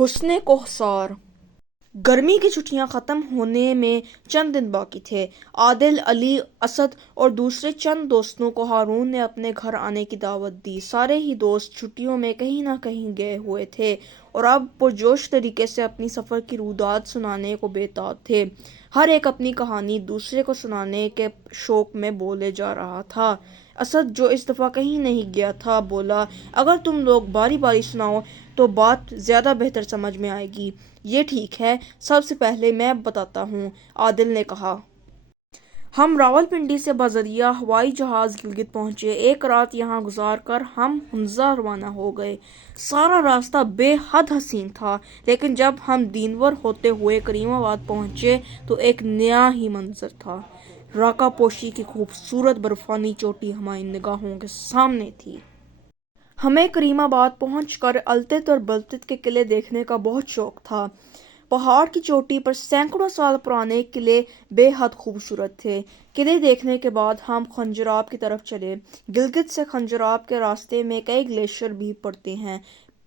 حسن کوثر۔ گرمی کی چھٹیاں ختم ہونے میں چند دن باقی تھے۔ عادل، علی، اسد اور دوسرے چند دوستوں کو ہارون نے اپنے گھر آنے کی دعوت دی۔ سارے ہی دوست چھٹیوں میں کہیں نہ کہیں گئے ہوئے تھے اور اب پرجوش طریقے سے اپنی سفر کی رویداد سنانے کو بے تاب تھے۔ ہر ایک اپنی کہانی دوسرے کو سنانے کے شوق میں بولے جا رہا تھا۔ اسد، جو اس دفعہ کہیں نہیں گیا تھا، بولا، اگر تم لوگ باری باری سناؤ تو بات زیادہ بہتر سمجھ میں آئے گی۔ یہ ٹھیک ہے، سب سے پہلے میں بتاتا ہوں، عادل نے کہا۔ ہم راولپنڈی سے بذریعہ ہوائی جہاز گلگت پہنچے۔ ایک رات یہاں گزار کر ہم ہنزا روانہ ہو گئے۔ سارا راستہ بے حد حسین تھا، لیکن جب ہم دینور ہوتے ہوئے کریم آباد پہنچے تو ایک نیا ہی منظر تھا۔ راکا پوشی کی خوبصورت برفانی چوٹی ہماری نگاہوں کے سامنے تھی۔ ہمیں کریم آباد پہنچ کر التت اور بلتت کے قلعے دیکھنے کا بہت شوق تھا۔ پہاڑ کی چوٹی پر سینکڑوں سال پرانے قلعے بے حد خوبصورت تھے۔ قلعے دیکھنے کے بعد ہم کھنجراب کی طرف چلے۔ گلگت سے کھنجراب کے راستے میں کئی گلیشیئر بھی پڑتے ہیں۔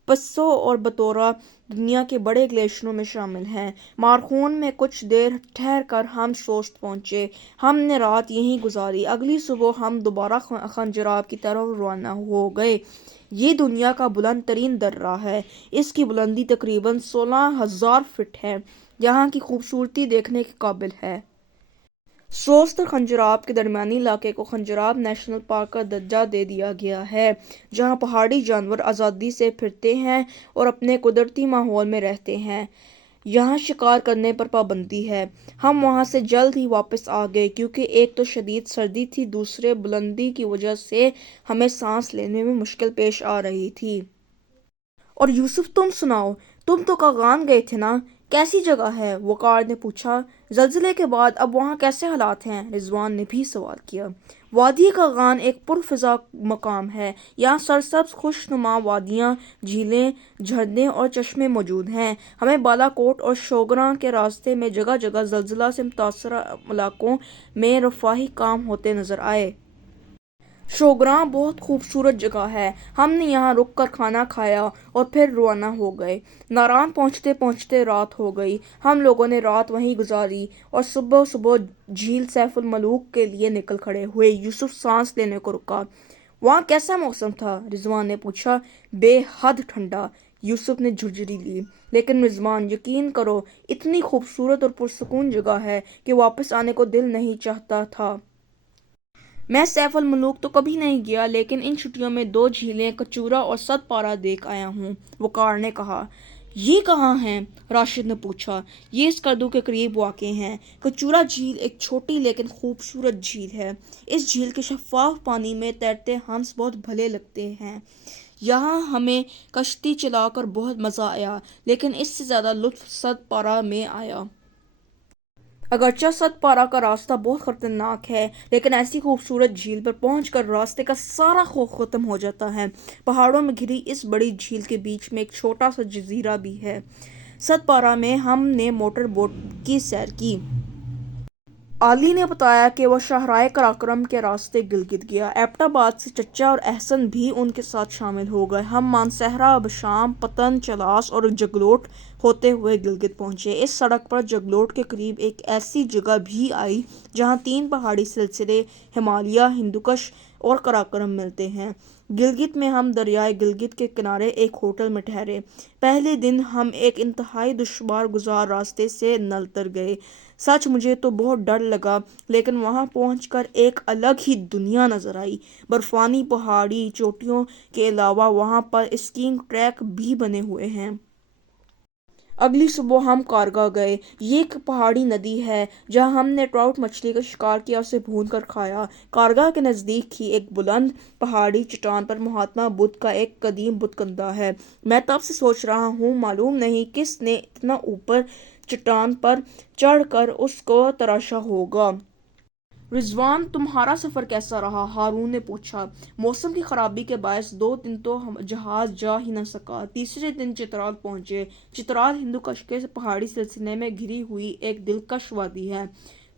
پسو اور بتورا دنیا کے بڑے گلیشیئروں میں شامل ہیں۔ مارخون میں کچھ دیر ٹھہر کر ہم سوست پہنچے۔ ہم نے رات یہیں گزاری۔ اگلی صبح ہم دوبارہ کھنجراب کی طرف روانہ ہو گئے۔ یہ دنیا کا بلند ترین درہ ہے۔ اس کی بلندی تقریباً 16,000 فٹ ہے۔ یہاں کی خوبصورتی دیکھنے کے قابل ہے۔ سوست اور کھنجراب کے درمیانی علاقے کو کھنجراب نیشنل پارک کا درجہ دے دیا گیا ہے، جہاں پہاڑی جانور آزادی سے پھرتے ہیں اور اپنے قدرتی ماحول میں رہتے ہیں۔ یہاں شکار کرنے پر پابندی ہے۔ ہم وہاں سے جلد ہی واپس آ گئے کیونکہ ایک تو شدید سردی تھی، دوسرے بلندی کی وجہ سے ہمیں سانس لینے میں مشکل پیش آ رہی تھی۔ اور یوسف، تم سناؤ، تم تو کاغان گئے تھے نا، کیسی جگہ ہے؟ وقار نے پوچھا۔ زلزلے کے بعد اب وہاں کیسے حالات ہیں؟ رضوان نے بھی سوال کیا۔ وادی کاغان ایک پرفضا مقام ہے۔ یہاں سرسبز خوش نما وادیاں، جھیلیں، جھرنے اور چشمے موجود ہیں۔ ہمیں بالا کوٹ اور شوگراں کے راستے میں جگہ جگہ زلزلہ سے متاثرہ علاقوں میں رفاہی کام ہوتے نظر آئے۔ شوگراں بہت خوبصورت جگہ ہے۔ ہم نے یہاں رک کر کھانا کھایا اور پھر روانہ ہو گئے۔ ناران پہنچتے پہنچتے رات ہو گئی۔ ہم لوگوں نے رات وہیں گزاری اور صبح صبح جھیل سیف الملوک کے لیے نکل کھڑے ہوئے۔ یوسف سانس لینے کو رکا۔ وہاں کیسا موسم تھا؟ رضوان نے پوچھا۔ بے حد ٹھنڈا، یوسف نے جھرجھری لی۔ لیکن رضوان، یقین کرو، اتنی خوبصورت اور پرسکون جگہ ہے کہ واپس آنے کو دل نہیں چاہتا تھا۔ میں سیف الملوک تو کبھی نہیں گیا، لیکن ان چھٹیوں میں 2 جھیلیں کچورا اور ست پارہ دیکھ آیا ہوں، وقار نے کہا۔ یہ کہاں ہیں؟ راشد نے پوچھا۔ یہ اسکردو کے قریب واقع ہیں۔ کچورا جھیل ایک چھوٹی لیکن خوبصورت جھیل ہے۔ اس جھیل کے شفاف پانی میں تیرتے ہنس بہت بھلے لگتے ہیں۔ یہاں ہمیں کشتی چلا کر بہت مزہ آیا، لیکن اس سے زیادہ لطف ست پارہ میں آیا۔ اگرچہ ست پارہ کا راستہ بہت خطرناک ہے، لیکن ایسی خوبصورت جھیل پر پہنچ کر راستے کا سارا خوف ختم ہو جاتا ہے۔ پہاڑوں میں گھری اس بڑی جھیل کے بیچ میں ایک چھوٹا سا جزیرہ بھی ہے۔ ست پارہ میں ہم نے موٹر بوٹ کی سیر کی۔ علی نے بتایا کہ وہ شاہراہ قراقرم کے راستے گلگت گیا۔ ایبٹ آباد سے چچا اور احسن بھی ان کے ساتھ شامل ہو گئے۔ ہم مانسہرہ، بشام، پتن، چلاس اور جگلوٹ ہوتے ہوئے گلگت پہنچے۔ اس سڑک پر جگلوٹ کے قریب ایک ایسی جگہ بھی آئی جہاں 3 پہاڑی سلسلے ہمالیہ، ہندوکش اور قراقرم ملتے ہیں۔ گلگت میں ہم دریائے گلگت کے کنارے ایک ہوٹل میں ٹھہرے۔ پہلے دن ہم ایک انتہائی دشوار گزار راستے سے نلتر گئے۔ سچ مجھے تو بہت ڈر لگا، لیکن وہاں پہنچ کر ایک الگ ہی دنیا نظر آئی۔ برفانی پہاڑی چوٹیوں کے علاوہ وہاں پر اسکیئنگ ٹریک بھی بنے ہوئے ہیں۔ اگلی صبح ہم کارگاہ گئے۔ یہ ایک پہاڑی ندی ہے جہاں ہم نے ٹراؤٹ مچھلی کا شکار کیا اور اسے بھون کر کھایا۔ کارگاہ کے نزدیک ہی ایک بلند پہاڑی چٹان پر مہاتما بدھ کا ایک قدیم بت کندہ ہے۔ میں تب سے سوچ رہا ہوں، معلوم نہیں کس نے اتنا اوپر چٹان پر چڑھ کر اس کو تراشا ہوگا۔ رضوان، تمہارا سفر کیسا رہا؟ ہارون نے پوچھا۔ موسم کی خرابی کے باعث 2 دن تو جہاز جا ہی نہ سکا۔ تیسرے دن چترال پہنچے۔ چترال ہندوکش کے پہاڑی سلسلے میں گھری ہوئی ایک دلکش وادی ہے۔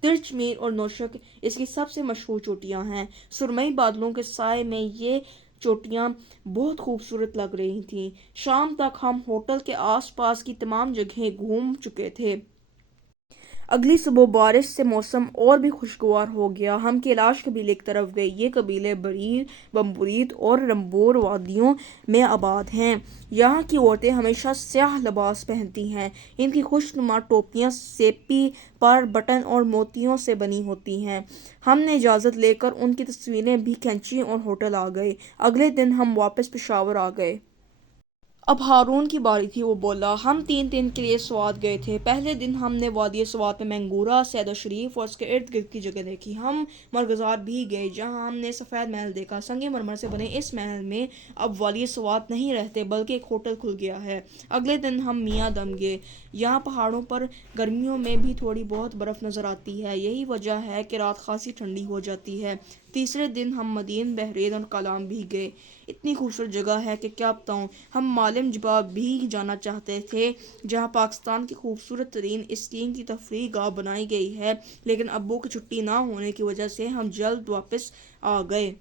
ترچ میر اور نوشک اس کی سب سے مشہور چوٹیاں ہیں۔ سرمئی بادلوں کے سائے میں یہ چوٹیاں بہت خوبصورت لگ رہی تھیں۔ شام تک ہم ہوٹل کے آس پاس کی تمام جگہیں گھوم چکے تھے۔ اگلی صبح بارش سے موسم اور بھی خوشگوار ہو گیا۔ ہم کیلاش قبیلے کی طرف گئے۔ یہ قبیلے بریر، بمبریت اور رمبور وادیوں میں آباد ہیں۔ یہاں کی عورتیں ہمیشہ سیاہ لباس پہنتی ہیں۔ ان کی خوش نما ٹوپیاں سیپی پر بٹن اور موتیوں سے بنی ہوتی ہیں۔ ہم نے اجازت لے کر ان کی تصویریں بھی کھینچیں اور ہوٹل آ گئے۔ اگلے دن ہم واپس پشاور آ گئے۔ اب ہارون کی باری تھی۔ وہ بولا، ہم 3 دن کے لیے سوات گئے تھے۔ پہلے دن ہم نے وادی سوات میں مینگورہ، سیدہ شریف اور اس کے ارد گرد کی جگہ دیکھی۔ ہم مرغزار بھی گئے جہاں ہم نے سفید محل دیکھا۔ سنگ مرمر سے بنے اس محل میں اب والی سوات نہیں رہتے بلکہ ایک ہوٹل کھل گیا ہے۔ اگلے دن ہم میاں دم گئے۔ یہاں پہاڑوں پر گرمیوں میں بھی تھوڑی بہت برف نظر آتی ہے۔ یہی وجہ ہے کہ رات خاصی ٹھنڈی ہو جاتی ہے۔ تیسرے دن ہم مدین، بحرین اور کالام بھی گئے۔ اتنی خوبصورت جگہ ہے کہ کیا بتاؤں۔ ہم معلم جبا بھی جانا چاہتے تھے جہاں پاکستان کی خوبصورت ترین اسکیئنگ کی تفریح گاہ بنائی گئی ہے، لیکن ابو کی چھٹی نہ ہونے کی وجہ سے ہم جلد واپس آ گئے۔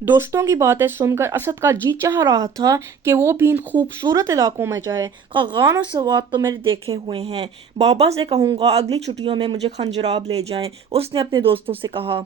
دوستوں کی باتیں سن کر اسد کا جی چاہ رہا تھا کہ وہ بھی ان خوبصورت علاقوں میں جائے۔ کاغان اور سوات تو میرے دیکھے ہوئے ہیں۔ بابا سے کہوں گا اگلی چھٹیوں میں مجھے کھنجراب لے جائیں، اس نے اپنے دوستوں سے کہا۔